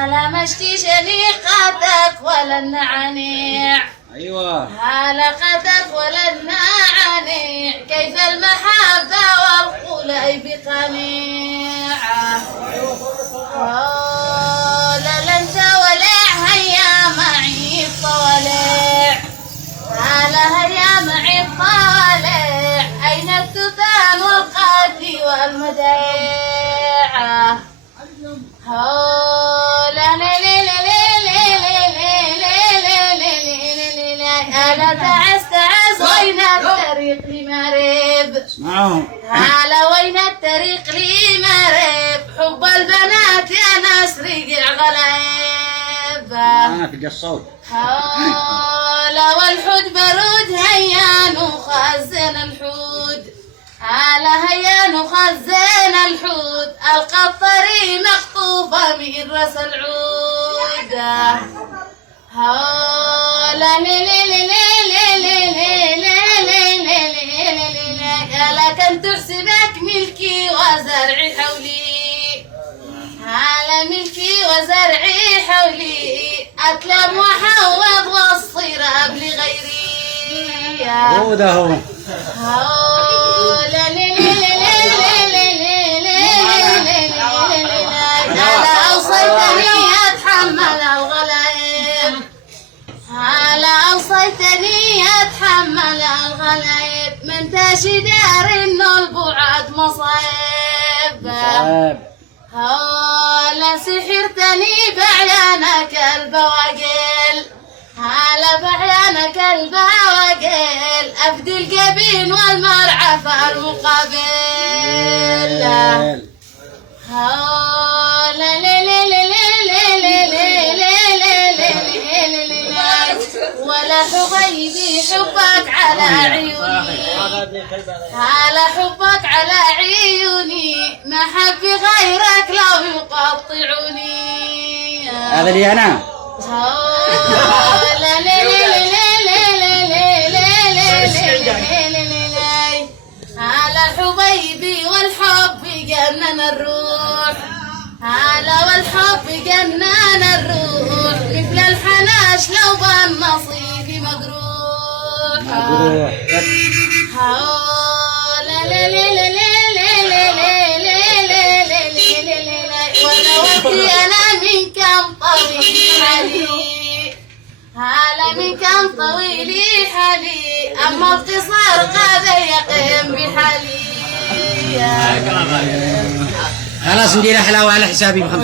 هلا مشتي شنيقتك ولا النعنيع. ايوه هلا قدك ولا النعنيع، كيف المحبة والقلب بقنيعة. لا انت ولا هيا معي الطوالع. هلا هيا معي الطوالع، اين التتان والقتل والمدايع. هلا تعس وين الطريق لمريب. اسمعهم. هلا وين الطريق لمريب، حب البنات يا ناس رجع غلايب. انا في الصوت. هلا والحود برود هيا نخزن الحود. هلا هيا نخزن الحود، القطري مخطوفة من راس العود. هلا هلا كنت تحسبك ملكي وزرعي حولي. هلا ملكي وزرعي حولي، أتلم وحوض والصراب لغيري. هو ده هو. هلا أوصيتني أتحمل الغلايب. هلا أوصيتني أتحمل الغلايب، من تشدار إنه البعد مصايب. هلا سحرتني بعيانك البواقيل. هلا بعيانك البواقيل، أفدي الجبين والمرعى المقابل. هلا ولا حبيبي حبك على عيوني. هلا حبك على عيوني، ما حب غيرك لو يقطعوني. هذا لي انا. هلا حبيبي والحب جنن الروح. هلا والحب جنن الروح، مثل الحناش لو بالنصيب مجروح. ونوتي انا من كم طويل حالي. هلا من كم طويل حالي، اما القصار قد يقيم بحالي. خلاص ندير حلاوه على حسابي.